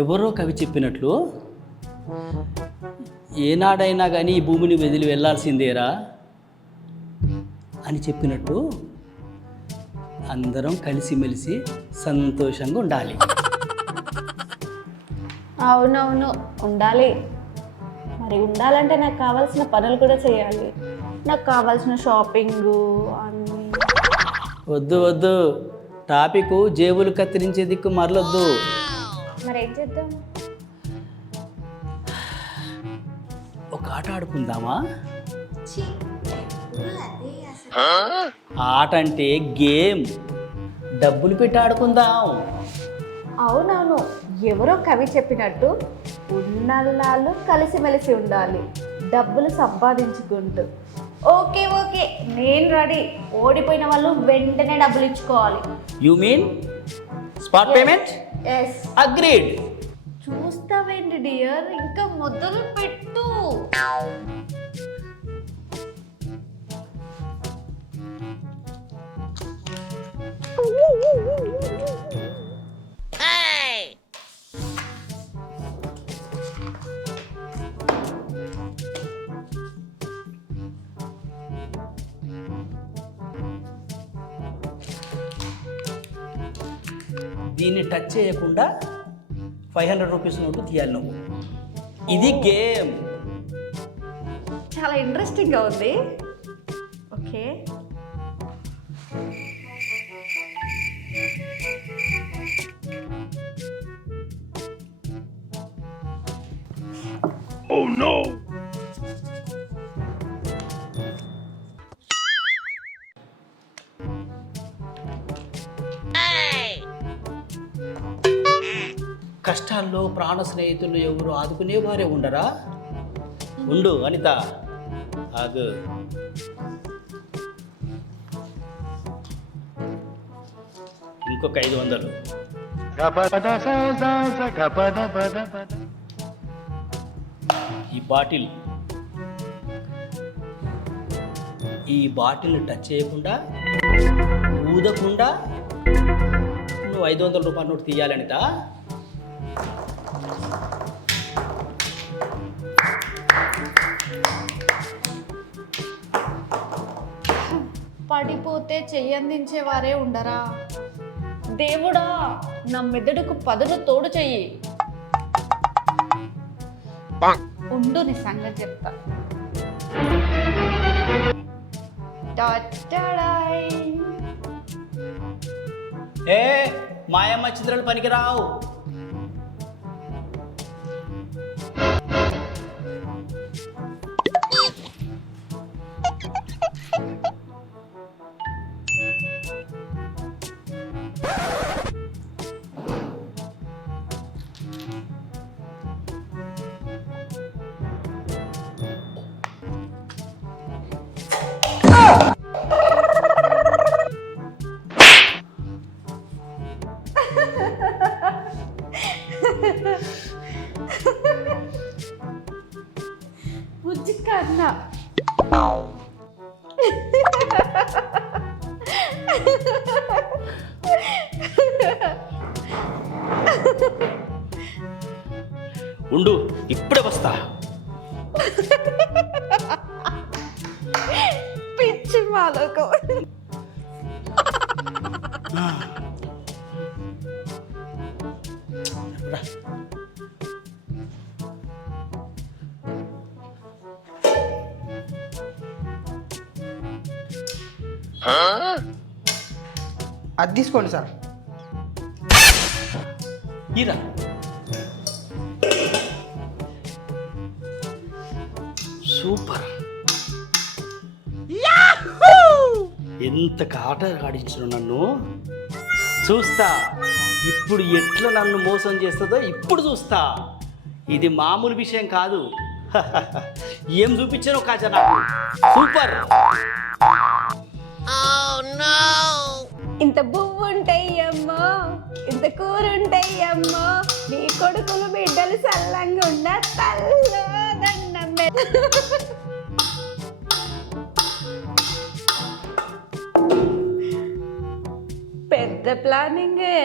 ఎవరో కవి చెప్పినట్లు ఏనాడైనా కానీ ఈ భూమిని వదిలి వెళ్ళాల్సిందేరా అని చెప్పినట్టు అందరం కలిసిమెలిసి సంతోషంగా ఉండాలి. అవునవును ఉండాలి. మరి ఉండాలంటే నాకు కావాల్సిన పనులు కూడా చేయాలి. నాకు కావాల్సిన షాపింగ్ అన్నీ. వద్దు వద్దు, టాపిక్ జేబులు కత్తిరించే దిక్కు మరలొద్దు. మరి ఏం చేద్దాం? ఒక ఆట ఆడుకుందామా? ఆట అంటే గేమ్, డబ్బులు పెట్టి ఆడుకుందాం. అవునవును, ఎవరో కవి చెప్పినట్టు ఉన్నల్లాళ్ళు కలిసిమెలిసి ఉండాలి, డబ్బులు సంపాదించుకుంటూ. ఓకే ఓకే, నేను రెడీ. ఓడిపోయిన వాళ్ళు వెంటనే డబ్బులు ఇచ్చుకోవాలి. You mean spot payment? Yes. Agreed. చూస్తావేంటి డియర్, ఇంకా మొదలు పెట్టు. దీన్ని టచ్ చేయకుండా 500 రూపీస్ నోటు తీయాలి నువ్వు. ఇది గేమ్. చాలా ఇంట్రెస్టింగ్గా ఉంది. Okay, Oh no! కష్టాల్లో ప్రాణ స్నేహితులు ఎవరు ఆదుకునేవారే ఉండరా? ఉండు అనిత, ఆగు. ఇంకొక 500. ఈ బాటిల్ టచ్ చేయకుండా, ఊదకుండా నువ్వు 500 రూపాయల నోటు తీయాలనిత. పడిపోతే చెయ్యందించేవారే ఉండరా? దేవుడా, నా మెదడుకు పదును తోడు చెయ్యి. ఉండు, నీ సంగతి చెప్తా. ఏ మాయమ్మ చిత్రాలు పనికిరావు. బుజ్జి కన్నా ఉండు, ఇప్పుడే వస్తా. పిచ్చి మాలకు. అది తీసుకోండి సార్. ఇరా, సూపర్. ఎంత ఆట ఆడించిన నన్ను చూస్తా. ఇప్పుడు ఎట్లా నన్ను మోసం చేస్తుందో ఇప్పుడు చూస్తా. ఇది మామూలు విషయం కాదు. ఏం చూపించానో కాజా నాకు. సూపర్. ఇంత పువ్వు ఉంటాయమ్మో, ఇంత కూర ఉంటాయమ్మో, నీ కొడుకులు బిడ్డలు సల్లంగా ఉన్న తల్లో దండం. పెద్ద ప్లానింగే.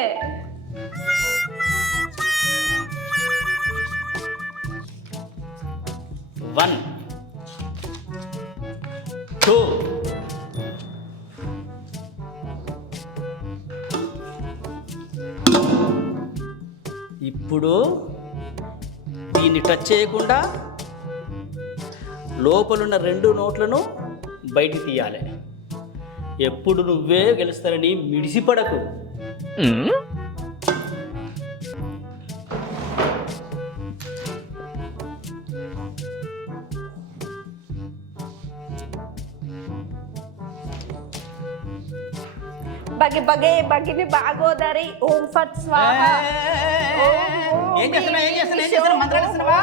1 2 ఇప్పుడు దీన్ని టచ్ చేయకుండా లోపలున్న 2 నోట్లను బయటికి తీయాలి. ఎప్పుడు నువ్వే గెలుస్తానని మిడిసిపడకు. బగి బగే బగిని బాగోదరి ఓం ఫట్ స్వాహ. ఏం చేస్తున్నావు మంత్రాలు ఇస్తున్నావా?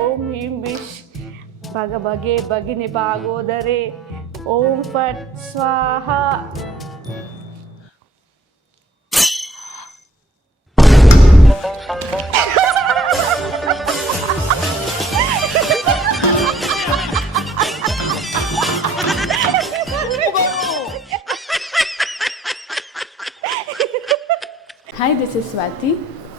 ఓం హ్రీం విష్ బగ బగే బగిని బాగోదరే ఓం ఫట్ స్వాహ. Hi, this is Swathi.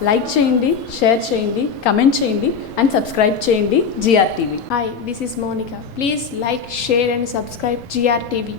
Like చేయండి, షేర్ చేయండి, కమెంట్ చేయండి అండ్ సబ్స్క్రైబ్ చేయండి GR TV. Hi, this is Monica. Please like, share and subscribe GR TV.